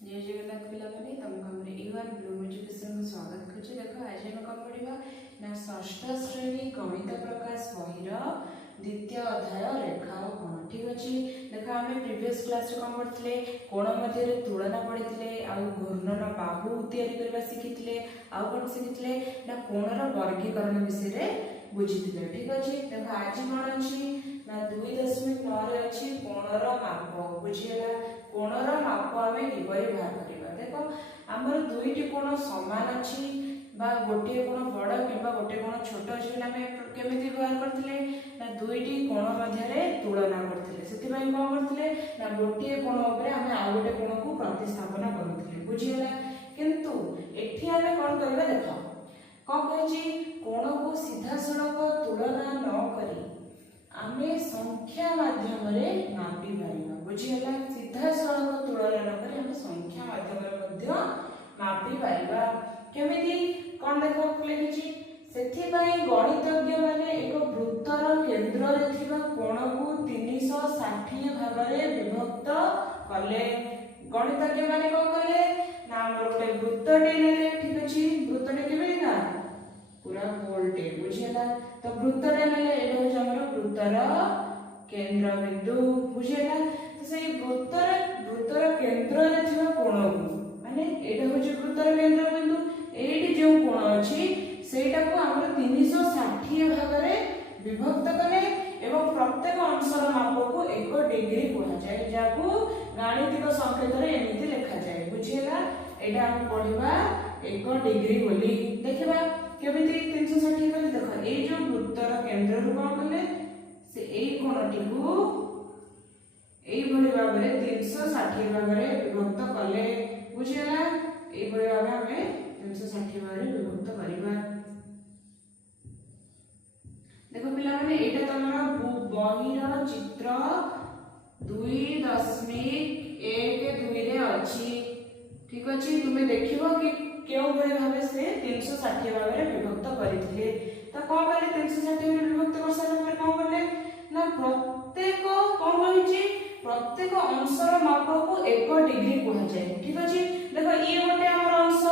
जय जगन्नाथ पिला माने तुमको हमरे ईवन ब्लूम एजुकेशन में स्वागत करछे। देखो आज हम कम पढ़िबा ना षष्ठ श्रेणी गणित प्रकाश बहिर द्वितीय अध्याय रेखा और कोण। ठीक अछि। देखो हमें प्रीवियस क्लास रे कम पढ़थिले कोण मध्य रे तुलना पढ़िथिले आ घूर्णन बाहु तयारी करबा सिखिथिले आ कोन सिखिथिले ना कोणर वर्गीकरण विषय रे बुझिथिले। ठीक अछि। देखो आज कोन अछि ना 2.9 रे अछि कोणर माप बुझियला। कोणर माप आमे किबरी बाहर करिबा। देखो हमर दुईटी कोण समान अछि बा गोटे कोण बड़ किबा गोटे कोण छोट अछि हमें केमिति बाहर करथिले ना दुईटी कोण मध्य रे तुलना करथिले। सेति पई कोन करथिले ना गोटे कोण ऊपर हमें आ गोटे कोण को प्रतिस्थापन करथिले बुझियला। किंतु एठी हमें कोन करबा देखो कोन कहछि कोण को सीधा सड़क तुलना न करी आमे संख्या माध्यम रे मापी पारिबा बुझियला। सीधा सड़क तुलना न करी हम संख्या माध्यम रे मध्य मापी पारिबा। केमिति कोन देखो लिखिछि सेथि पई गणितज्ञ माने एक वृत्तर केंद्र रे थिबा कोण को 360 भाग रे विभक्त कले। गणितज्ञ माने कोन कले ना हम गोटे वृत्तटे नेले। ठीक अछि। वृत्तटे केबे ना पूरा गोलटे बुझियला। तो वृत्तटे नेले एटा हो हमर वृत्तर केंद्र बिंदु बुझियला। तो सेही वृत्तर केंद्र रे थिबा कोण को माने एटा हो वृत्तर केंद्र बिंदु एठी जो कोण अछि सेटा को हमर 360 भाग रे विभक्त कले एवं प्रत्येक अंशर माप को 1 डिग्री कहा जाय जाकू गाणितिक संकेत रे एमिति लिखा जाय बुझियला। एटा हम पढिबा 1 डिग्री बोली देखिबा केमिति 360 कले। देखो ए जो वृत्तर केंद्र रु कोन कले से एई कोणटी को एई भली भाव रे 360 भाग रे विभक्त कले बुझियला। एई भली भाव हमें 360 भाग रे विभक्त करिबा। देखो पिला माने एटा तमरा बहिर चित्र 2.12 रे अछि। ठीक अछि। तुमे देखिबो कि केउ भली भाबे से 360 भाग रे विभक्त करिथिले। त कोन करे 360 रे विभक्त करसाला पर कोन करले ना प्रत्येक कोन होइछि प्रत्येक अंशर माप को 1 डिग्री कहा जाय। ठीक अछि। देखो ये गोटे हमर अंश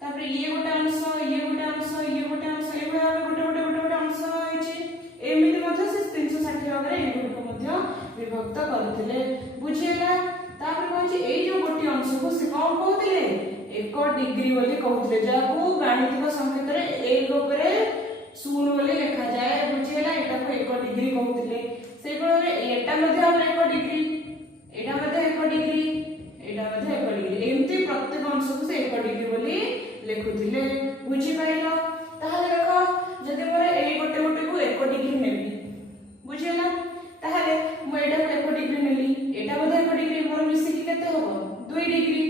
तापर ये गोटे अंश ये गोटे अंश ये गोटे अंश ए गोटे अंश होइछि एमिति मध्ये से 360 भाग रे एगुडको मध्ये विभक्त करथिले बुझियला। तापर कहछि ए जो गोटे अंश को से कोन कहथिले 1 डिग्री बोली कहथिले जाकू गाणितिक संकेत रे 1 ऊपर 0 बोली लिखा जाय बुझियला। एटा को 1 डिग्री कहथिले से बळे एटा मध्ये हम 1 डिग्री एटा मध्ये 1 डिग्री एटा मध्ये 1 डिग्री एमति प्रत्येक अंश को से 1 डिग्री बोली लिखुथिले बुझि पाइलो। ताहाले देखो जदि मोरे एई गोटे को 1 डिग्री नेबी बुझियला ताहाले मु एटा को 1 डिग्री नेली एटा मध्ये 1 डिग्री मोर मिसी कि केते होबो 2 डिग्री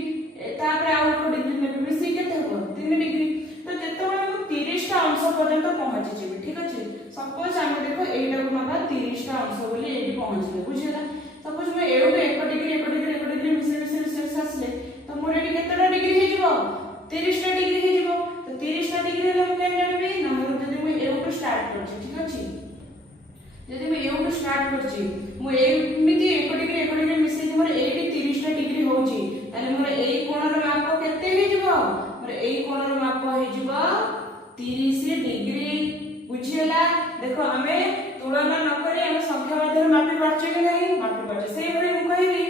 तापर आ 1 डिग्री नेबी मिसी केते होबो 3 डिग्री। तो जेतबेला मु 30 टा अंश पर्यंत पहुंची जेबी। ठीक अछि। सपोज हम देखो एटा को नबा 30 टा अंश बोली एटी पहुंचले बुझियला। सपोज मैं एउ 1 डिग्री मिसी आसले तो मोर एटी केतेटा डिग्री हे जिवो 30 टा डिग्री हे जिवो। तो 30 टा डिग्री ले हम केन जानबी ना मोर जदि मु एउ टू स्टार्ट करछि। ठीक अछि। जदि मैं एउ टू स्टार्ट करछि मु एमिति 1 डिग्री मिसी मोर एटी 30 टा डिग्री होछि ताले मोर एई कोणर माप केते हे जिवो मोर एई कोणर माप हे जिवो 30 डिग्री बुझियला। देखो हमें तुलना न करी हम संख्या माध्यम मापी पारछे कि नहीं मापी पारछे। सेही भली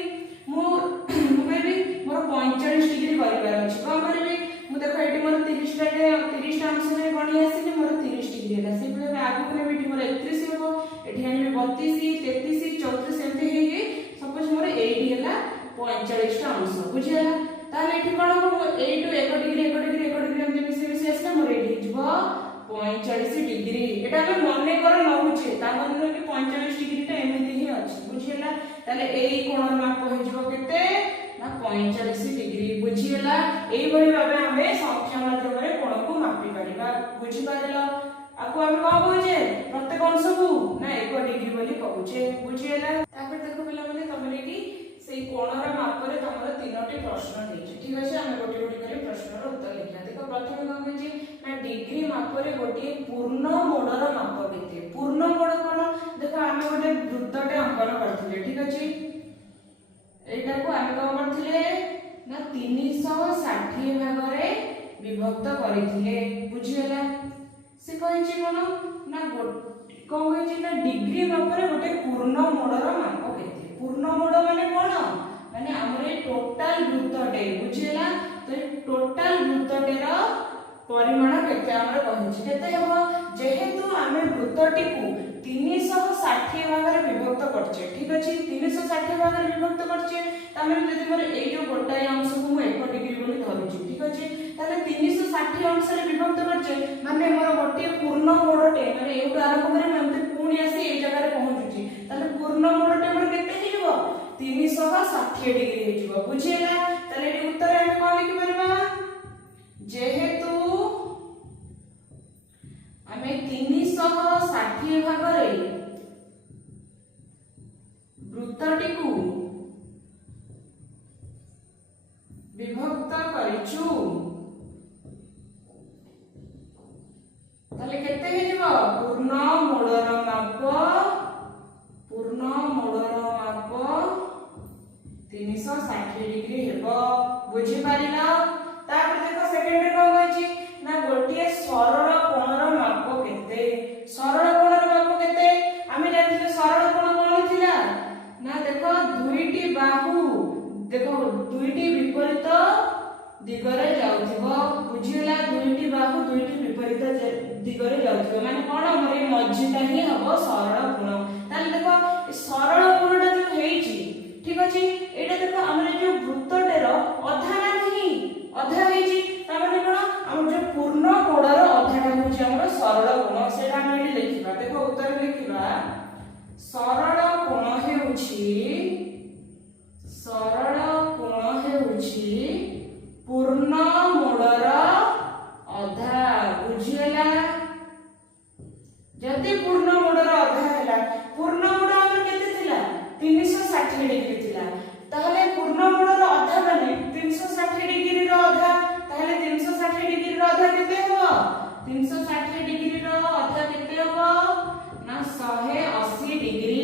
मु कहबी मोर 45 डिग्री करिवार अछि कोन करबी मु देखो एटी मोर 30 टा अंश रे गणी आसीले मोर 30 डिग्री हैला। से भली आगु ने एटी मोर 31 हेबो एटी हमें 32 33 34 एमते हेगे सपोज मोर एटी हैला 45 टा अंश बुझियला। ताले एटी कोन हो एटू 1 डिग्री एमते मिसी आसला मोर एटी जिवो 45 डिग्री। एटा हम मने कर नहुचे ता मतलब कि 45 डिग्री टा एमिति ही अछि बुझियला। ताले एई कोण माप हो जिवो केते ना 45 डिग्री बुझियला। एई भली भाबे हमें संख्या माध्यम रे कोण को मापी परिबा बुझि पारलो। आको हम कोन कहूचे प्रत्येक अंश को ना 1 डिग्री बोली कहूचे बुझियला। तापर देखो पिला माने तमरे की सेई कोणर माप रे तमर तीनोटी प्रश्न देछि। ठीक अछि। हम गोटी करे प्रश्नर उत्तर लिखा। देखो प्रथम कोन कहछि ना डिग्री माप रे गोटी पूर्ण मोडर माप केते। पूर्ण मोड कोन देखो हम गोटे वृत्तटे अंकन करथिले। ठीक अछि। एटा को हम कोन करथिले ना 360 ଭାଗରେ ବିଭକ୍ତ କରିଥିଲେ। ବୁଝିଗଲା? ସେ କହିଛି କଣ ନା କହିଛି ନା ଡିଗ୍ରୀ ମାପରେ ଗୋଟେ ପୂର୍ଣ୍ଣ ମୋଡର ମାପ କେତେ? ପୂର୍ଣ୍ଣ ମୋଡ ମାନେ କଣ? ମାନେ ଆମର ଏ ଟୋଟାଲ ବୃତ୍ତଟେ। ବୁଝିଗଲା? ତ ଏ ଟୋଟାଲ ବୃତ୍ତଟିର ପରିମାଣ କେତେ ଆମର କହିଛି। କେତେ ହେବ? ଯେହେତୁ ଆମେ ବୃତ୍ତଟିକୁ 360 ଭାଗରେ ବିଭକ୍ତ କରିଛେ, ঠিক ଅଛି? 360 ଭାଗରେ ବିଭକ୍ତ କରିଛେ, ତାମାନେ ଯଦି ମୋର ଏଇ ଯୋଉ ଗୋଟାଏ ଅଂଶକୁ ମୁଁ 1 ডিগ্রি ବୋଲି ଧରୁଛି, ঠিক ଅଛି? ତାହେଲେ 360 ଅଂଶରେ ବିଭକ୍ତ କରିଛେ ମାନେ ମୋର ଗୋଟିଏ ପୂର୍ଣ୍ଣ ମୋଡଟେ, ମାନେ ଏଇଠୁ ଆରମ୍ଭ କରି ମୁଁ ଏମିତି ପୁଣି ଆସି ଏଇ ଜାଗାରେ ପହଞ୍ଚୁଛି, ତାହେଲେ ପୂର୍ଣ୍ଣ ମୋଡଟେ ଆମର କେତେ ହେଇଯିବ? 360 ডিগ্রি ହେଇଯିବ। ବୁଝିହେଲା? ତାହେଲେ ଏଠି ଉତ୍ତର ଆମେ କଣ ଲେଖିପାରିବା? ଯେହେତୁ ଆମେ 360 ଭାଗରେ ବୃତ୍ତଟିକୁ ବିଭକ୍ତ କରିଛୁ, ତାହେଲେ କେତେ ହେଇଯିବ? ପୂର୍ଣ୍ଣ ମୋଡର ମାପ 360 ডিগ্রি ହେବ। ବୁଝିପାରିଲ? ତାପରେ ଦେଖ ସେକେଣ୍ଡରେ କଣ କହିଛି ନା ଗୋଟିଏ ସରଳ କୋଣର ମାପ କେତେ? ସରଳ କୋଣର ମାପ କେତେ? ଆମେ ଜାଣିଥିଲେ ସରଳ କୋଣ କଣ ଥିଲା ନା ଦେଖ ଦୁଇଟି ବାହୁ, ଦେଖ ଦୁଇଟି ବିପରୀତ ଦିଗରେ ଯାଉଥିବ। ବୁଝିଲା? ଦୁଇଟି ବାହୁ ଦୁଇଟି ବିପରୀତ ଦିଗରେ ଯାଉଥିବ ମାନେ କଣ? ଆମର ଏ ମଝିଟା ହିଁ ହବ ସରଳ କୋଣ। ତାହେଲେ ଦେଖ ସରଳ କୋଣଟା ଯୋଉ ହେଇଛି, ঠিক ଅଛି? ଏଇଟା ଦେଖ ଆମର ଯୋଉ ବୃତ୍ତଟର ଅଧା ନାହିଁ, ଅଧା ହେଇଛି, ତାମାନେ କଣ? ଆମର ଯୋଉ ପୂର୍ଣ୍ଣ ମୋଡର ଅଧାଟା ହଉଛି ଆମର ସରଳ କୋଣ। ସେଟା ଆମେ ଏଠି ଲେଖିବା। ଦେଖ ଉତ୍ତର ଲେଖିବା, ସରଳ କୋଣ ହେଉଛି ପୂର୍ଣ୍ଣ ମୋଡର ଅଧା। ବୁଝିଗଲା? ଯଦି ପୂର୍ଣ୍ଣ ମୋଡର ଅଧା ହେଲା, ପୂର୍ଣ୍ଣ ମୋଡ ଆମର କେତେ ଥିଲା? 360 ডিগ্রি ଥିଲା, তাহলে পূর্ণ মোড়র অধা মানে 360 ডিগ্রির অধা, তাহলে 360 ডিগ্রির অধা কেতে হবো? 360 ডিগ্রির অধা কেতে হবো না 180 ডিগ্রি।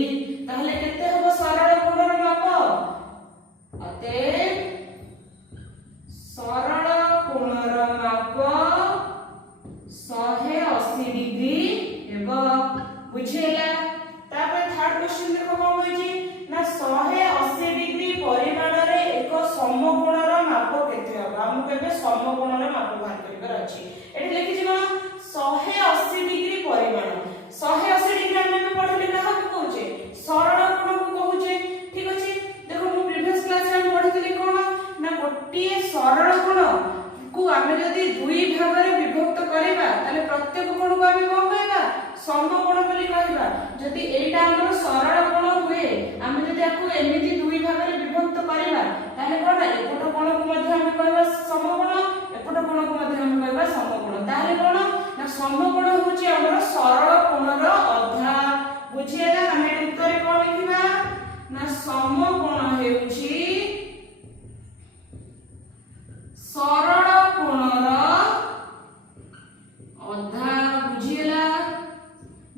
তাহলে কেতে হবো সরল কোণর মাপ? অতএব সরল কোণর মাপ 180 ডিগ্রি ହେବ। বুঝিলা? তারপরে থার্ড কোশ্চেন দেখো কোন কইছি না 180 ডিগ্রি পরিমাণরে এক সমকোণর মাপ কেতে হবে? আমକୁ ଏବେ সমকোণର মাপ বাହାର କରିବାର ଅଛି। এটি লিখিছি কোন 180 ডিগ্রি পরিমাণ। 180 ডিগ্রি আমি পড়িলে কাহাକୁ কହୁଛେ? ସରଳ କୋଣକୁ କହୁଛେ, ঠিক ଅଛି? দেখো ମୁଁ প্রিভিয়াস ক্লাসে আমি পড়িଥିଲି কোন না ଗୋଟିଏ ସରଳ କୋଣକୁ ଆମେ ଯଦି ଦୁଇ ଭାଗରେ ବିଭକ୍ତ କରିବା, ତାହେଲେ ପ୍ରତ୍ୟେକ କୋଣକୁ ଆମେ କଣ କହିବା? ସମକୋଣ ବୋଲି କହିବା। ଯଦି এইটা ଆମର ସରଳ କୋଣ ହୁଏ, ଆମେ ଯଦି ୟାକୁ ଏମିତି ଦୁଇ ଭାଗରେ ବିଭକ୍ତ କରିବା, ତାହେଲେ କଣ? ଏପଟ କୋଣକୁ ମଧ୍ୟ ଆମେ କହିବା ସମକୋଣ, ଏପଟ କୋଣକୁ ମଧ୍ୟ ଆମେ କହିବା ସମକୋଣ। ତାହେଲେ କଣ ନା ସମକୋଣ ହେଉଛି ଆମର ସରଳ କୋଣର ଅଧା। ବୁଝିହେଲା? ଆମେ ଉତ୍ତରରେ କଣ ଲେଖିବା ନା ସମକୋଣ ହେଉଛି ସରଳ କୋଣର ଅଧା। ବୁଝିହେଲା?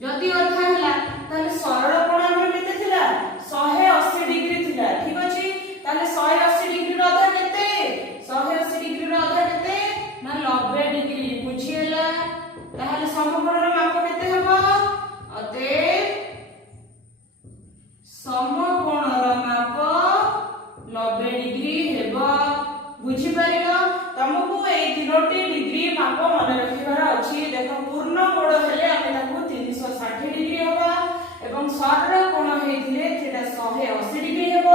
যদি অধা ହେଲା তাহলে সরল কোণ ଆମର কেতে ଥିଲା? 180 ডিগ্রি ଥିଲା, ঠিক ଅଛି? তাহলে 180 ডিগ্রির অধা কেতে? 180 ডিগ্রির অধা কেতে না 90 ডিগ্রি। বুঝিহেলা? তাহলে সমকোণর মাপ কেতে হবে? অতএব সমকোণর মাপ 90 ডিগ্রি ହେବ। বুঝি পারিল? ତମକୁ এই তিনোটি ডিগ্রি মাপ মনে রাখিবার ଅଛି। দেখো পূর্ণ মোড হেলে আমি তাকু 360 ডিগ্রি হবা এবং সরল কোণ হইতিলে সেটা 180 ডিগ্রি ହେବ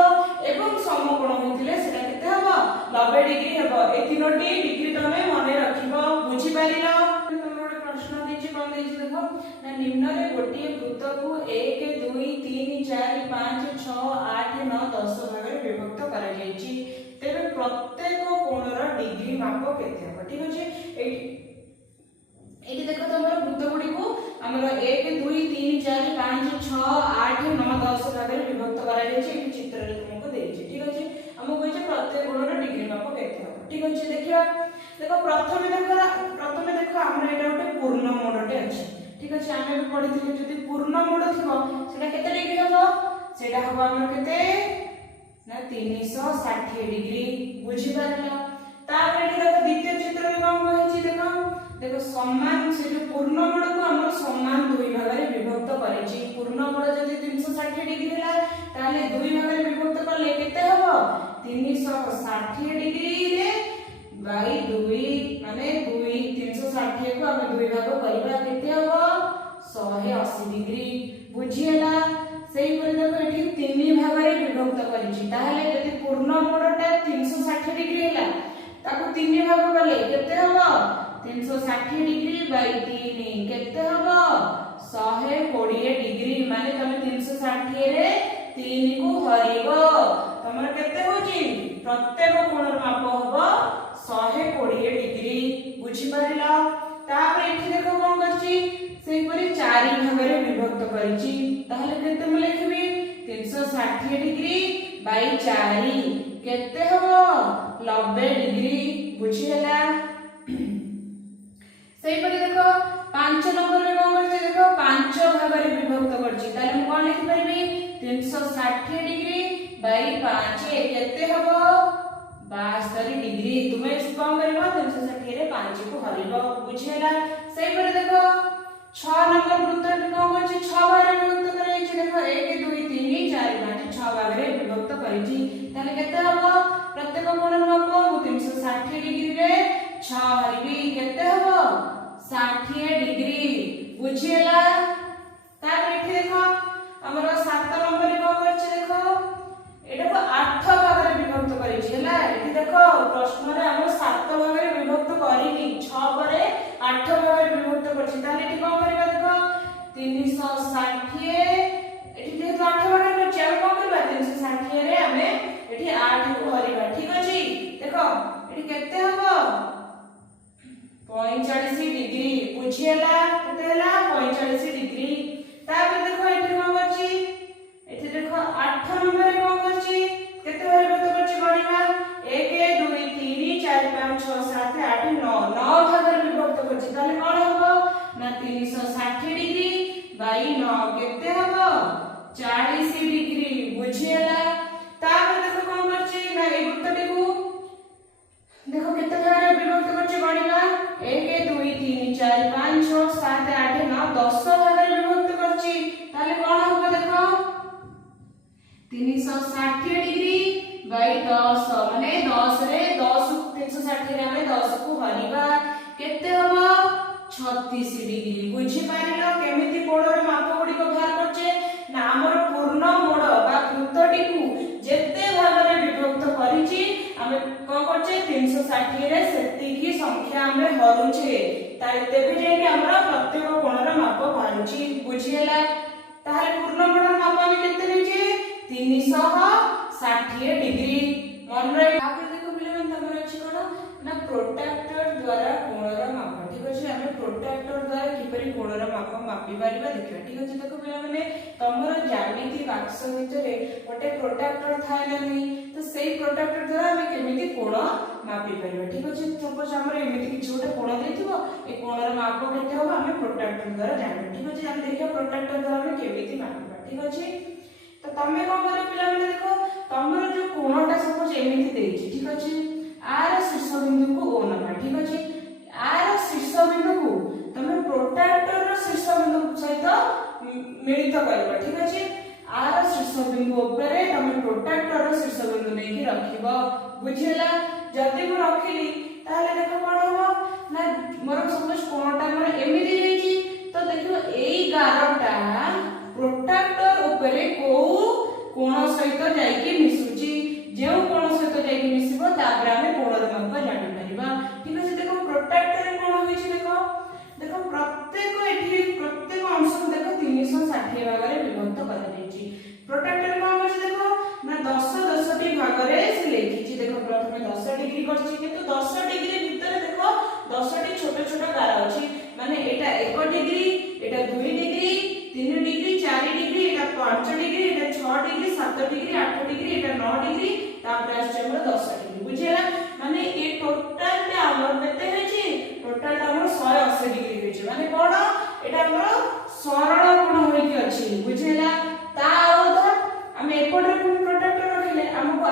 এবং সমকোণ হইতিলে সেটা কেতে হবে? 90 ডিগ্রি ହେବ। এই তিনোটি ডিগ্রি তুমি মনে রাখিব। বুঝি পারিল? তোমার প্রশ্ন দিছি কোন দিছি দেখো না নিম্নরে গোটিয়ে বৃত্তକୁ 1 2 3 4 5 6 8 9 10 ভাগে বিভক্ত করা যাইছি। তেবে প্রত্যেক কোণর ডিগ্রি মাপ কেতে হবে? ঠিক আছে? এইটি দেখো তোমার বৃত্ত গুড়িকু আমরা 1 2 3 4 5 6 8 9 10 ভাগে বিভক্ত করা যাইছে। এই চিত্ররে তোমাকে দেইছে, ঠিক আছে? আমু কইছে প্রত্যেক কোণর ডিগ্রি মাপ কেতে হবে। ঠিক আছে? দেখিবা। দেখো প্রথমে দেখো আমরা এটা ଗୋଟେ পূর্ণ মোড়টে আছে, ঠিক আছে? আমি भी পড়িଥିଲି যদি পূর্ণ মোড় থিব সেটা কেতে ডিগ্রি হবে? সেটা হবে আমার কেতে ना 360 डिग्री बुझी पारलो तापर एठी देखो द्वितीय चित्र रे कोन कहैछि देखो देखो समान से जो पूर्ण मोड़ को हम समान दुई भाग रे विभक्त करिछि पूर्ण मोड़ जदि 360 डिग्री हला ताले दुई भाग रे विभक्त करले केते हबो 360 डिग्री रे बाई 2 माने 2 360 को हम दुई भाग करबा केते हबो 180 डिग्री बुझियला सेही पर देखो एठी तीन भाग रे विभक्त करिछि ताले जदि पूर्ण मोड़टा 360 डिग्री हला ताको तीन भाग करले केते हबो 360 डिग्री बाई 3 केते हबो 120 डिग्री माने तमे 360 रे 3 को हरिबो तमर केते होची प्रत्येक कोणर माप हबो 120 डिग्री बुझी पारिलो तापर एठी देखो कोन करची सेही परी चारि भाग रे विभक्त करची ताहले केते म लिखबी 360 डिग्री बाई 4 केते हबो 90 डिग्री बुझियला सेही परी देखो 5 नंबर रे कोन करछि देखो 5 भाग रे विभक्त करछि ताले हम कोन लिखि परबी 360 डिग्री बाई 5 केते हबो 72 डिग्री तुमे कोन करबो 360 रे 5 को हरिबो बुझियला सेही परी देखो 6 नंबर वृत्त रे कोन करछि 6 भाग रे विभक्त करैछि देखो 1 2 3 4 5 6 भाग रे विभक्त करैछि ताले केते हबो प्रत्येक कोणर माप 360 डिग्री रे 6 हरिबी केते हबो 60 डिग्री बुझियला तापर एठी देखो हमर 7 नंबर रे कोन करछि देखो एटा को 8 भाग रे विभक्त करिछि हला एठी देखो प्रश्न रे हम 7 भाग रे विभक्त करिनी 6 परे 8 भाग रे विभक्त करछि ताले एठी कोन करबा देखो 360 एठी जेहेतु 8 भाग रे करछि हम कोन करबा 360 रे हमें एठी 8 को हरिबा ठीक अछि देखो एठी केते हबो 45 डिग्री बुझियला केते हला 45 डिग्री तापर देखो एठी कोन करछि एठी देखो 8 नंबर रे कोन करछि केते बार विभक्त करछि गणिबा 1 2 3 4 5 6 7 8 9 9 भाग रे विभक्त करछि ताले कोन हबो ना 360 डिग्री बाई 9 केते हबो 40 डिग्री बुझियला तापर देखो कोन करछि ना ए वृत्तटी को देखो केते भाग रे विभक्त करछि गणिबा 1 2 3 4 5 6 7 8 9 10 भाग रे विभक्त करछि ताले कोन हबो देखो 360 डिग्री बाई 10 माने 10 रे 10 360 रे हमें 10 को हरिबा केते हबो 36 डिग्री बुझी पारिलो केमिति कोणर माप गुडी को बाहर करछे ना हमर पूर्ण मोड़ बा वृत्तटी को जेते भाग रे विभक्त करिछि हमें कोन करछे 360 रे सेति की संख्या हमें हरुछे ताले तेबे जे कि हमरा प्रत्येक कोणर माप बाहरुछि बुझियला ताले पूर्ण मोड़ माप हमें केते लेछे 360 डिग्री मन रे आगे देखो पिले मन तमर अछि कोन ना प्रोट्रैक्टर द्वारा कोणर माप ठीक अछि हमें प्रोट्रैक्टर द्वारा किपरि कोणर माप मापि परिबा देखिबा ठीक अछि देखो पिले माने तमर ज्यामिति बाक्स भितरे ओटे प्रोट्रैक्टर थाय नाही तो सेही प्रोट्रैक्टर द्वारा हमें केमिति कोण मापि परिबा ठीक अछि सपोज हमर एमिति किछ ओटे कोण देथिबो ए कोणर माप केते हो हमें प्रोट्रैक्टर द्वारा जानि ठीक अछि हम देखियो प्रोट्रैक्टर द्वारा हमें केमिति मापिबा ठीक अछि तो तमे कोन करे पिला माने देखो तमर जो कोणटा सपोज एमिति देछि ठीक अछि आर शीर्ष बिंदु को ओ नबा ठीक अछि आर शीर्ष बिंदु को तमे प्रोट्रैक्टर रो शीर्ष बिंदु सहित मिलित करबा ठीक अछि आर शीर्ष बिंदु ऊपर तमे प्रोट्रैक्टर रो शीर्ष बिंदु नै कि रखिबो बुझिला जदी मु रखिली ताले देखो कोन हो ना मोर सपोज कोणटा मोर एमिति देछि तो देखिबो एई गारटा प्रोट्रैक्टर ऊपर को कोण सहित जाई कि मिसुची जे कोण सहित जाई कि मिसिबो तापर हमें कोणर माप जानि परिबा ठीक अछि देखो प्रोट्रैक्टर रे कोण होई छि देखो देखो प्रत्येक एठी प्रत्येक अंश को देखो 360 भाग रे विभक्त कर देछि प्रोट्रैक्टर कोन होई छि देखो ना 10 10टी भाग रे से लेखि छि देखो प्रथमे 10 डिग्री करछि किंतु 10 डिग्री भीतर देखो 10टी छोट छोट गार अछि माने एटा 1 डिग्री एटा 2 डिग्री 3 डिग्री 4 डिग्री एटा 5 डिग्री एटा 6 डिग्री 7 डिग्री 8 डिग्री एटा 9 डिग्री तापर आछे हमर 10 डिग्री बुझिला माने ए टोटल टे हमर केते होई छि टोटल हमर 180 डिग्री होई छि माने कोन एटा हमर सरल कोण होई कि अछि बुझिला ता उधर हम एपटर प्रोट्रैक्टर रखिले हमको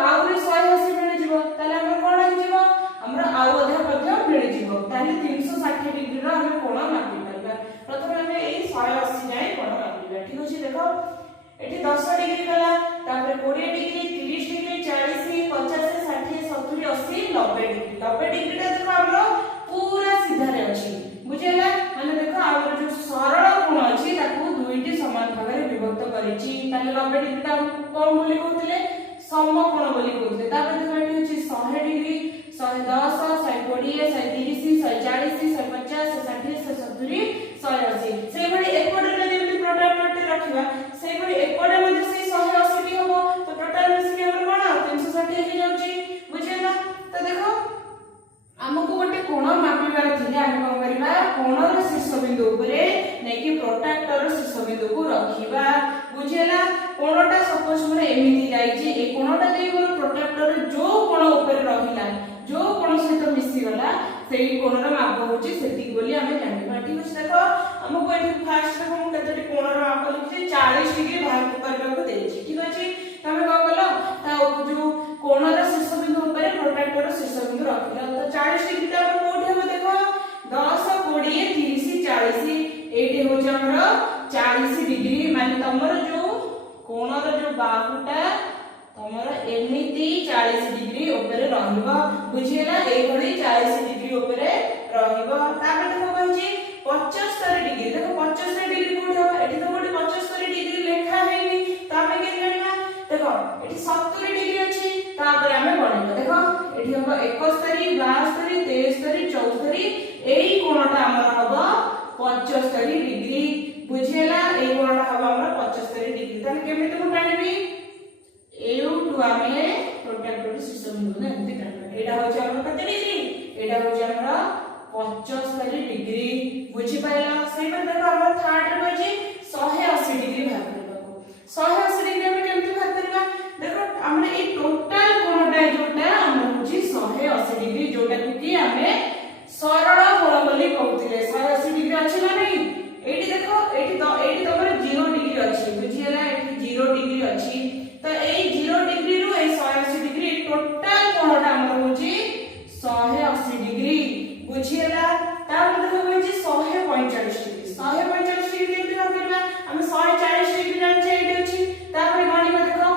बिंदु उपरे नेकी प्रोट्रैक्टर शीर्ष बिंदु को रखिबा बुझेला कोणटा सपोज मोर एमिति जाईची ए कोणटा जे मोर प्रोट्रैक्टर जो कोण ऊपर रहिला जो कोण सहित मिसी गला सेही कोणर माप होची सेति बोली हमें जानिबा ठीक अछि देखो हमको एठी फास्ट देखो हम केतटी कोणर माप लिखि 40 डिग्री बाहर करबा को देछि ठीक अछि तमे को गलो ता जो कोणर शीर्ष बिंदु ऊपर प्रोट्रैक्टर शीर्ष बिंदु रखिला तो 40 डिग्री ता कोठी हम देखो 10 20 30 40 एठी हो जे हमर 40 डिग्री माने तमर जो कोणर जो बाहुटा तमर एमिति 40 डिग्री ऊपर रहइबो बुझियला ए भली 40 डिग्री ऊपर रहइबो तापर देखो कहछि 75 डिग्री देखो 75 डिग्री कोठी हो एठी तो कोठी 75 डिग्री लेखा हैनी तामे के जानिबा देखो एठी 70 डिग्री अछि तापर हमें गणिबो देखो एठी हो 71 72 73 74 एई कोणटा हमर हबो 75 डिग्री बुझियला एई कोणटा हबो हमर 75 डिग्री ताने केमिति को टाणिबी एउ आमे प्रोट्रैक्टर शीर्ष बिंदु ने एमति टाणिबा एडा हो जे हमर कते डिग्री एडा हो जे हमर 75 डिग्री बुझि पाइला सेहि पर देखो हमर थर्ड रे होजी 180 डिग्री भाग करबा 180 डिग्री हम केमति भाग करबा देखो हमने ए टोटल कोणटा जोटा हमर होजी 180 डिग्री जोटा कि हमें सरल कोण बोली कहउतिले 180 डिग्री अछि ना नहीं एठी देखो एठी तमर 0 डिग्री अछि बुझियला एठी 0 डिग्री अछि तो ए 0 डिग्री रु ए 180 डिग्री टोटल कोणटा हमर होजी 180 डिग्री बुझियला तापर देखो होजी 145 डिग्री 145 डिग्री केमति करबा हम 140 डिग्री जान छै एठी अछि तापर गणिबा देखो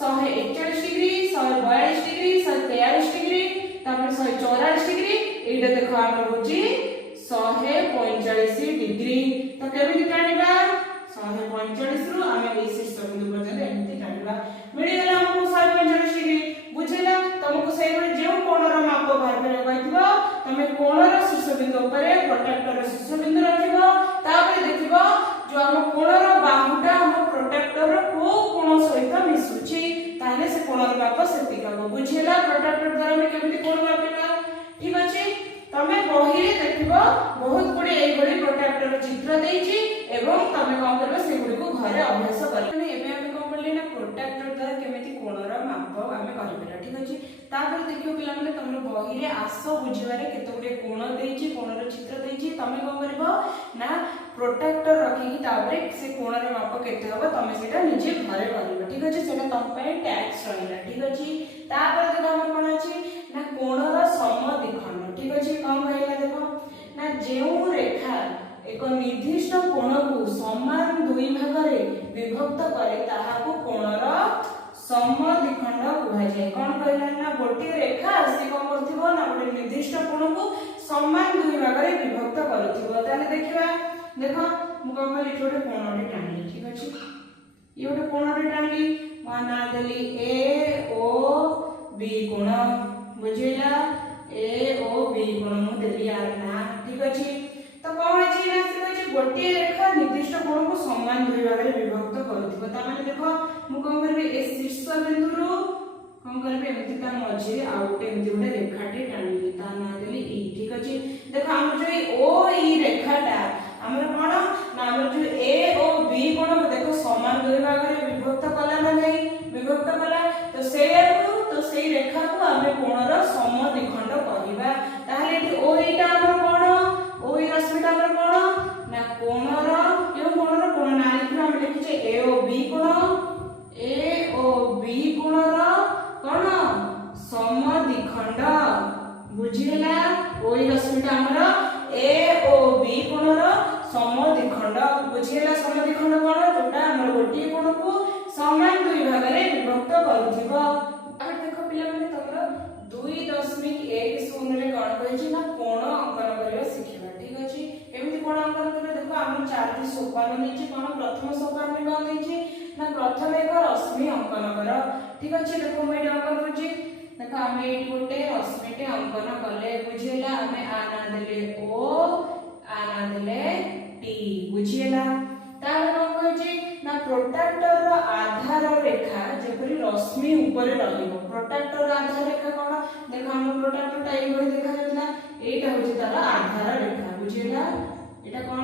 141 डिग्री 142 डिग्री 143 डिग्री तापर 144 डिग्री एटा देखो हमर होजी 145 डिग्री तो केमति टाणिबा 145 रु हमें ए शीर्ष बिंदु पर्यंत एमति टाणिबा मिली गेला हमको 145 डिग्री बुझिला तुमको सही बळे जे कोणर माप बाहर करे कहथिबो तमे कोणर शीर्ष बिंदु ऊपर प्रोट्रैक्टर शीर्ष बिंदु रखिबो तापर देखिबो जो हम कोणर बाहुटा हम प्रोट्रैक्टर को कोण सहित मिसुची ताने से कोणर माप सेति करबो बुझिला प्रोट्रैक्टर द्वारा हम केमति कोण मापिबा ठीक अछि तमे बही रे देखिबो बहुत गुडी एई बडी प्रोट्रैक्टर चित्र देछि एवं तमे कोन करबो से गुडी को घरे अभ्यास करबो एबे हम कोन करले ना प्रोट्रैक्टर द्वारा केमति कोणर माप हमें करिबा ठीक अछि तापर देखियो पिला माने तमरो बही रे आसो बुझिबारे केते गुडी कोण देछि कोणर चित्र देछि तमे कोन करबो ना प्रोट्रैक्टर रखि तापरे से कोणर माप केते हबो तमे सेटा निजे घरे करिबा ठीक अछि सेटा तम पे टैक्स रहिला ठीक अछि तापर देखो हमर कोन अछि ना कोणर समद्विखंड ठीक अछि कम कहला देखो ना जेउ रेखा एक निर्दिष्ट कोण को समान दुई भाग रे विभक्त करे ताहा को कोणर समद्विखंड कहै छै कोन कहला ना गोटी रेखा से कोन करथिबो ना गोटे निर्दिष्ट कोण को समान दुई भाग रे विभक्त करथिबो ताले देखिबा देखो मु कोन कहली छोटे कोणटे टाणी ठीक अछि ये गोटे कोणटे टाणी माना देली ए ओ बी कोण बुझिला ए ओ बी कोण मु देली यार ना ठीक अछि तो कोन अछि ना से कहै गोटे रेखा निर्दिष्ट कोण को समान दुई भाग रे विभक्त करथिबो ता माने देखो मु कोन करबे ए शीर्ष बिंदु रो कोन करबे एमति ता मझे आ गोटे एमति गोटे रेखाटे टाणी ता ना देली ई ठीक अछि देखो हम जो ओ ई रेखाटा हमर कोन ना हमर जो ए ओ बी कोन देखो समान दुई भाग रे विभक्त कला ना नहीं विभक्त कला तो सेई रेखा को हमें कोणर समद्विखंड कहबा ताले एठी ओ एटा हमर कोन ओ ई रश्मिटा हमर कोन ना कोणर यो कोणर कोन ना लिखि हम लिखि छै ए ओ बी कोणर कोन समद्विखंड बुझिला ओ ई रश्मिटा हमर ए ओ बी कोणर समद्विखंड बुझिला समद्विखंड कोन जोटा हमर गोटी कोण को समान दुई भाग रे विभक्त करथिबो अब देखो पिला माने तमरो 2.10 रे कोन कहै छै ना कोण अंकन करबा सिखिबा ठीक अछि एमिति कोण अंकन करबा देखो हम चारटी सोपान दैछि कोन प्रथम सोपान रे कोन दैछि ना प्रथम एक रश्मि अंकन कर ठीक अछि देखो मैं अंकन करछि देखो हम एठी गोटे रश्मिटे अंकन करले बुझिला हमें आ ना देले ओ आ ना देले टी बुझिला तार कोन कहै छै ना प्रोट्रैक्टर रो आधार रेखा जेपरि रश्मि ऊपर रहिबो प्रोट्रैक्टर रो आधार रेखा कोन देखो हम प्रोट्रैक्टर टाइप होय देखा जला एटा होय तार आधार रेखा बुझिला এটা কোন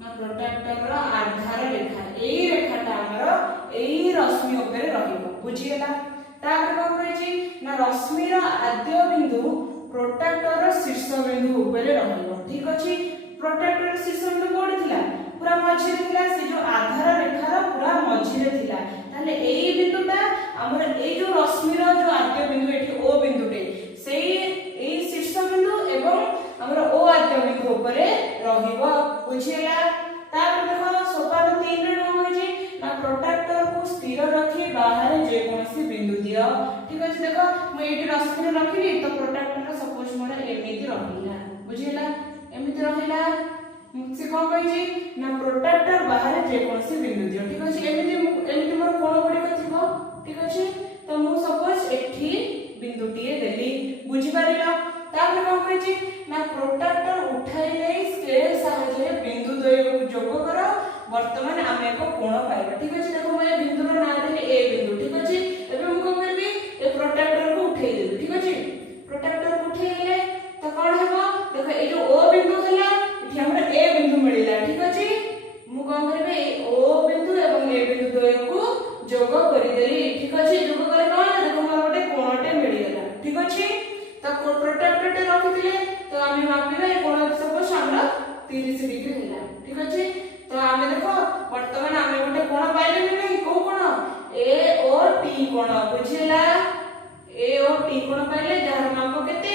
না প্রোট্রাক্টর ର আধার রেখা এই রেখাটা আমার এই রশ্মি উপরে রহিব বুঝিগলা তারপরে কোন কইছি না রশ্মির আদ্য বিন্দু প্রোট্রাক্টর ର শীর্ষ বিন্দু উপরে রহিব ঠিক আছে প্রোট্রাক্টর ର শীর্ষ বিন্দু কোডি থিলা পুরা মঝিরে থিলা সে যে আধার রেখার পুরা মঝিরে থিলা তাহলে এই বিন্দুটা আমরা এই যে রশ্মির যে আদ্য বিন্দু এটি ও বিন্দুটে সেই এই শীর্ষ বিন্দু এবং আমরা ও আদ্য বিন্দু উপরে রহিব বুঝিলা তারপরে দেখো সোপান 3 রে কোন হইছে না প্রোট্রাক্টর কো স্থির রাখি বাহারে যে কোনসি বিন্দু দিও ঠিক আছে দেখো মই এটি রশ্মি রাখিলি তো প্রোট্রাক্টর সপোজ মোর এমিতি রহিলা বুঝিলা এমিতি রহিলা সে কোন কইছি না প্রোট্রাক্টর বাহারে যে কোনসি বিন্দু দিও ঠিক আছে এমিতি মোর কোন গুড়ি থিব ঠিক আছে তো মু সপোজ এठी বিন্দুটিয়ে দেলি বুঝি পারিলা তারপরে কোন কইছি না প্রোট্রাক্টর উঠাই নেই স্কেল সাহায্যে বিন্দু দ্বয়କୁ যোগ কর বর্তমান আমি এক কোণ পাইবা ঠিক আছে দেখো মই বিন্দুর নাম দেলি এ বিন্দু ঠিক আছে এবে মু কোন করবি এ প্রোট্রাক্টর কো উঠাই দেবি ঠিক আছে প্রোট্রাক্টর কো উঠাই দেলে তো কোন হেবো দেখো এই যে ও বিন্দু থিলা এটি আমরা এ বিন্দু মিলিলা ঠিক আছে মু কোন করবি এই ও বিন্দু এবং এ বিন্দু দ্বয়କୁ যোগ করি দেলি ঠিক আছে যোগ করে কোন দেখো মোর গোটে কোণটে মিলি গলা ঠিক আছে তো প্রোট্রাক্টরটে রাখিলে তো আমি মাপিবা এই কোণ সপোজ আমরা 30 ডিগ্রি ହେଲା ঠিক আছে তো আমি দেখো বর্তমান আমি গোটে কোণ পাইলে নাই কো কোণ এ ও টি কোণ বুঝিলা এ ও টি কোণ পাইলে যার মাপ কেতে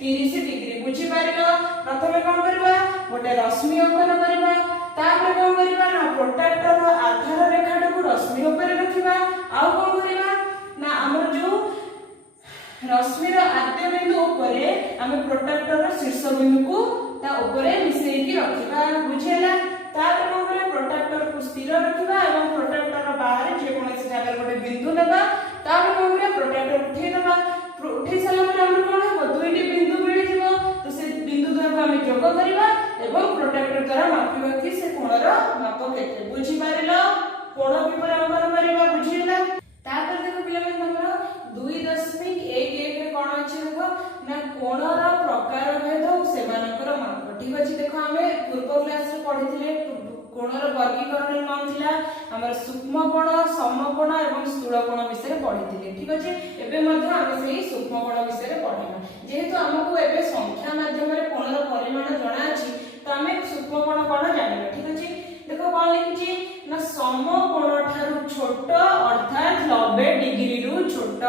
30 ডিগ্রি বুঝি পারিলো প্রথমে কোন করবা গোটে রশ্মি অঙ্কন করবা তারপরে কোন করবা না প্রোট্রাক্টর আধার রেখাটাକୁ রশ্মি উপরে রাখিবা আর কোন করবা না আমরা যে রশ্মির আদ্য বিন্দু উপরে আমি প্রোট্রাক্টর শীর্ষ বিন্দুକୁ তা উপরে মিশাইকি রাখিবা বুঝিলা তারপরে কোন করে প্রোট্রাক্টর কো স্থির রাখিবা এবং প্রোট্রাক্টর বাহারে যে কোনসি জায়গায় গোটে বিন্দু নেবা তারপরে কোন করে প্রোট্রাক্টর উঠাই দেবা উঠাই সালা পরে আমরা কোন হবে দুইটি বিন্দু মিলি দিব তো সেই বিন্দু দ্বয়କୁ আমি যোগ করিবা এবং প্রোট্রাক্টর দ্বারা মাপিবা কি সে কোণর মাপ কেতে বুঝি পারিলো কোণ কিপরে অঙ্কন করিবা বুঝিলা তারপরে দেখো পিলাମାନେ তোমরা 2.11 রে কোণ আছে দেখো না কোণর প্রকার ভেদ ও সেমানকৰ মাপ ঠিক আছে দেখো আমি পূর্ব ক্লাস রে পঢ়িଥିଲେ কোণর বর্গীকরণ নাম থিলা हमर सूक्ष्म कोण समकोण এবং স্থূল কোণ বিষয়ে পঢ়িଥିଲେ ঠিক আছে এবে মধ্য আমি সেই सूक्ष्म कोण বিষয়ে পঢ়িবা যেহেতু আমাকু এবে সংখ্যা মাধ্যমে কোণর পরিমাণ জনা আছে তো আমি सूक्ष्म कोण কোণ জানিবা ঠিক আছে দেখো কোন লিখিছি না সমকোণ ঠারু ছোট অর্থাৎ 90 ডিগ্রি রু ছোট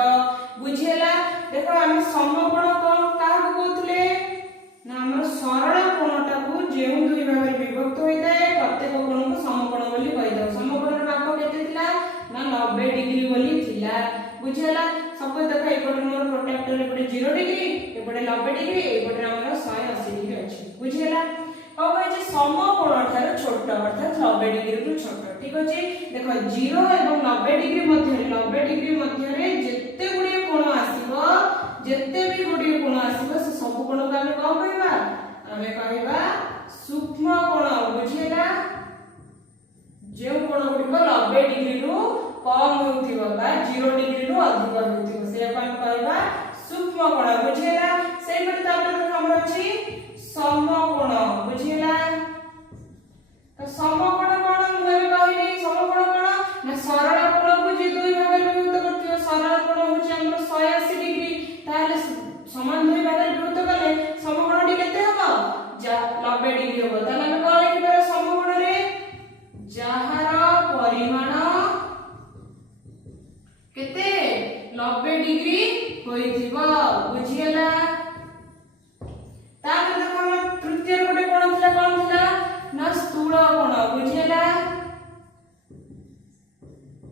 বুঝিলা দেখো আমি সমকোণ কোণ কাহু কইতুলে না আমরা সরল কোণটাকু যেউ দুই ভাগে বিভক্ত হইতায় প্রত্যেক কোণকু সমকোণ বলি কই দাও সমকোণৰ মাপ কেতে থিলা না 90 ডিগ্রি বলি থিলা বুঝিলা সপোজ দেখো এপটে মোর প্রোট্রাক্টর এপটে 0 ডিগ্রি এপটে 90 ডিগ্রি এপটে আমরা 180 ডিগ্রি আছে বুঝিলা কও যে সমকোণ ঠারু ছোট অর্থাৎ 90 ডিগ্রি রু ছোট ঠিক আছে দেখো 0 এবং 90 ডিগ্রি মধ্যে যেতে গুড়িয়ে কোণ আসিব যেতে বি গুড়িয়ে কোণ আসিব সে সব কোণকে আমি কম কইবা আমি কইবা सूक्ष्म कोण बुझिला जे कोण गुडी को 90 डिग्री रु कम होतिबो बा 0 डिग्री रु अधिक होतिबो से अपन कहबा सूक्ष्म कोण बुझिला सेही पर तापर हमर अछि समकोण बुझिला तो समकोण कोण मुहे कहली समकोण कोण ना सरल कोण को जे दुई भाग विभक्त करथियो सरल कोण होछि हमर 180 डिग्री ताले समान दुई भाग विभक्त करले समकोणटी केते हबो 90 डिग्री होबो ताले हम कोन लिखिबा समकोण रे जाहार परिमाण केते 90 डिग्री होइथिबो बुझियला तापर देखो हम तृतीय गोटे कोण थिला ना स्थूल कोण बुझियला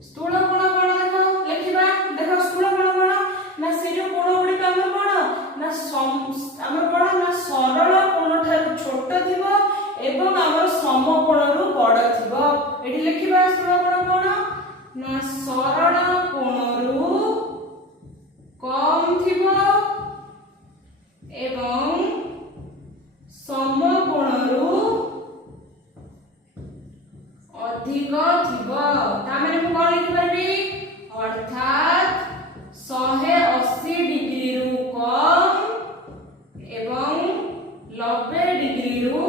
स्थूल कोण देखो लिखिबा देखो स्थूल कोण ना से जो कोण गुडी का हमर कोण ना हमर कोण ना सरल कोण ठार छोट थिबो एवं हमर समकोण रु बड़ थिबो एठी लिखिबा स्थूल कोण ना सरल कोण रु कम थिबो एवं समकोण रु अधिक थिबो ता माने मु कोन लिखि परबी अर्थात 180 डिग्री रु कम एवं 90 डिग्री रु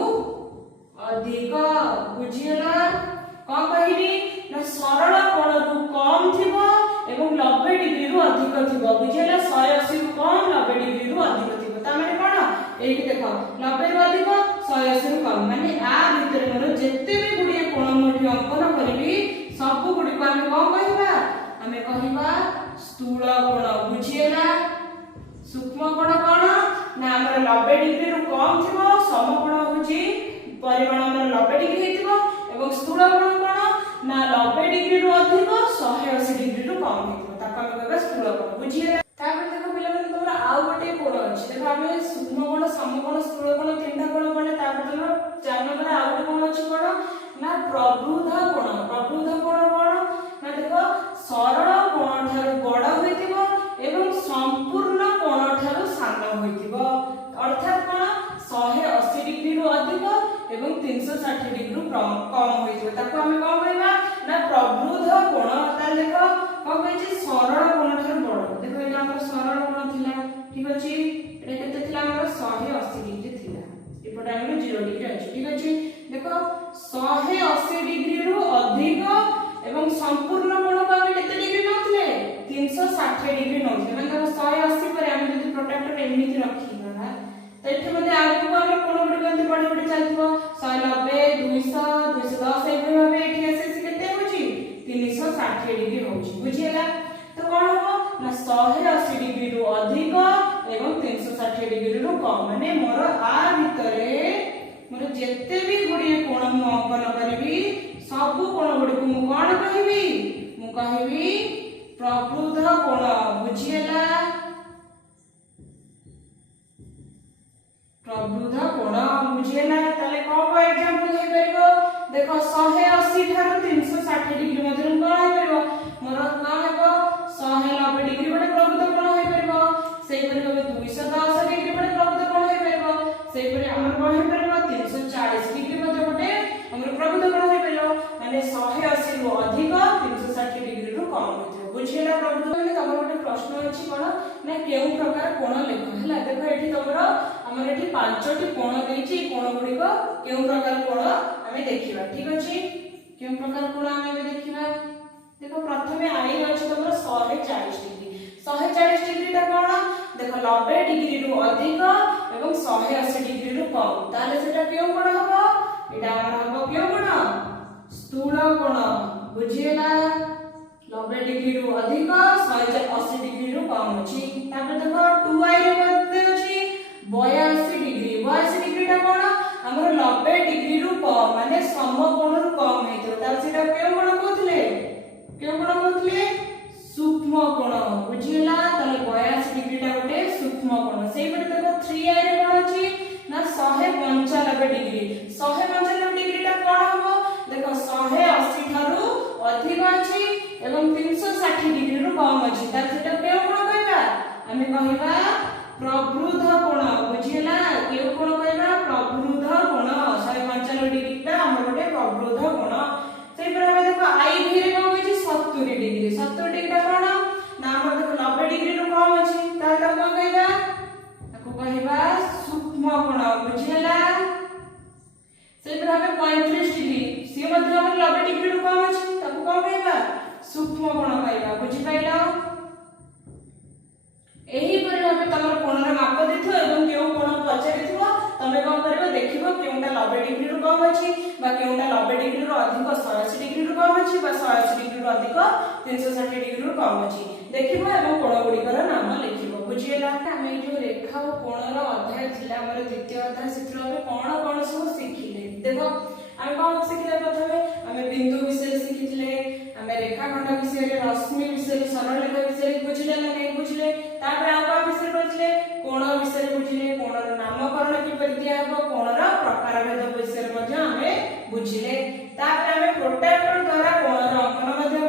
स्थूल कोण बुझीला सूक्ष्म कोण कोण ना हमर 90 डिग्री रु कम थिबो समकोण होची परिमाण हमर 90 डिग्री हेतिबो एवं स्थूल कोण कोण ना 90 डिग्री रु अधिक 180 डिग्री रु कम हेतिबो ताका हम कहबा स्थूल कोण बुझीला तापर देखो पिला माने तोरा आउ गोटे कोण अछि देखो हम सूक्ष्म कोण समकोण स्थूल कोण तीनटा कोण पडे तापर तोरा चार नंबर आउ गोटे कोण अछि कोण ना प्रबुद्ध कोण ना देखो सरल कोण ठारू बड़ होइतिबो एवं संपूर्ण कोण ठारू सान होइतिबो अर्थात कोण 180 डिग्री रु अधिक एवं 360 डिग्री रु कम होइतिबो ताको हम कोन कहबा ना प्रबुद्ध कोण तार देखो कोन कहै सरल कोण ठारू बड़ देखो एटा हमर सरल कोण थिला ठीक अछि एटा केते थिला हमर 180 डिग्री थिला एपटा हम 0 डिग्री अछि ठीक अछि देखो 180 डिग्री रु अधिक एवं संपूर्ण कोण को हम केते डिग्री नथले 360 डिग्री नथले माने 180 पर हम जदी प्रोट्रैक्टर एमिति रखिबा तो एठे मध्ये आगु को हम कोण गुडी गंती बडी बडी चलथिबो 190 200 210 एबे भाबे एठी एसे केते होची 360 डिग्री होची बुझियला तो कोन हो ना 180 डिग्री रु अधिक एवं 360 डिग्री रु कम माने मोर आ भितरे मोर जेते भी गुडी कोण मु अंकन करबी सब कोण गुडी को मु कोन कहबी प्रबुद्ध कोण बुझियला प्रबुद्ध कोण बुझियला तले कोन एग्जांपल हे परबो देखो 180 ठारू 360 डिग्री मध्ये कोन हे परबो मोर कोन हेबो 190 डिग्री बडे प्रबुद्ध कोण हे परबो सेही परे 210 डिग्री बडे प्रबुद्ध कोण हे परबो सेही परे हमर कोन हे परबो 340 डिग्री मध्ये बडे हमर प्रबुद्ध कोण हे परबो माने 180 रु अधिक 360 डिग्री रु कम होइतो बुझियला प्रबुद्ध माने तमर गोटे प्रश्न अछि कोन ना केउ प्रकार कोण लेख हला देखो एठी तमर हमर एठी पांचटी कोण देछि कोण गुडी को केउ प्रकार कोण हमें देखिबा ठीक अछि केउ प्रकार कोण हमें देखिबा देखो प्रथमे आई अछि तमर 140 डिग्री 140 डिग्री ता कोण देखो 90 डिग्री रु अधिक एवं 180 डिग्री रु कम ताले सेटा केउ कोण हबो एटा हमर हबो केउ कोण स्थूल कोण बुझियला 90 डिग्री रु अधिक 180 डिग्री रु कम अछि तापर देखो 2i रे मते अछि 82 डिग्री ता कोन हमर 90 डिग्री रु कम माने समकोण रु कम हेतो तार सेटा केउ कोण कहथले सूक्ष्म कोण बुझियला तले 82 डिग्री ता गोटे सूक्ष्म कोण सेही पटे देखो 3i रे कोन अछि ना 195 डिग्री 195 डिग्री ता कोन हबो देखो 180 ठारू अधिक अछि एवं 360 डिग्री रु कम अछि तार सेटा केउ कोण कहबा हमें कहबा प्रबुद्ध कोण बुझियला केउ कोण कहबा प्रबुद्ध कोण 195 डिग्री ता हमर गोटे प्रबुद्ध कोण सेही पर हम देखो आई भी रे कोन कहछि 70 डिग्री ता कोन ना हमर देखो 90 डिग्री रु कम अछि ता कोन कहबा ताको कहबा सूक्ष्म कोण बुझियला सेही पर हम 35 डिग्री से मध्ये हमर 90 डिग्री रु कम अछि ताको कोन कहबा सूक्ष्म कोण कहबा बुझि पाइलो एही परे भाबे तमर कोणर माप देथो एवं केउ कोण पचारिथो तमे कोन करबो देखिबो केउटा 90 डिग्री रु कम अछि बा केउटा 90 डिग्री रु अधिक 180 डिग्री रु कम अछि बा 180 डिग्री रु अधिक 360 डिग्री रु कम अछि देखिबो एवं कोण गुडीकर नाम लिखिबो बुझियला हम जो रेखा और कोणर अध्याय थिला हमर द्वितीय अध्याय चित्र में कोण सब सिखिले देखो हम कोन सिखिले प्रथमे हम बिंदु विषय सिखिले हम रेखाखंड विषय रश्मि विषय सरल रेखा विषय बुझिले ना नहीं बुझिले तापर आ कोन विषय बुझिले कोण विषय बुझिले कोणर नामकरण कि पर दिया हबो कोणर प्रकार भेद विषय मध्ये हमें बुझिले तापर हमें प्रोट्रैक्टर द्वारा कोणर अंकन मध्ये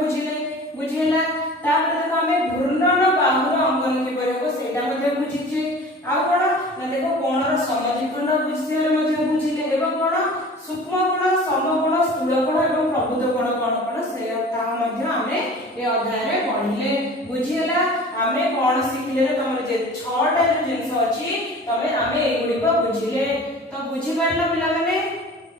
बुझिले तापर देखो हमें घूर्णन बाहुर अंकन कि पर हबो सेटा मध्ये बुझिचे आ कोन ना देखो कोणर समद्विखंड विषय मध्ये बुझिले एवं कोन सूक्ष्म कोण समकोण स्थूल कोण एवं प्रबुद्ध कोण कोन से ता मध्ये हमें ए अध्याय रे पढिले बुझियला हमें कोन सिखले तमर जे 6 टा जिंस अछि तमे हमें ए गुडी को बुझिले तो बुझि पाइलो पिला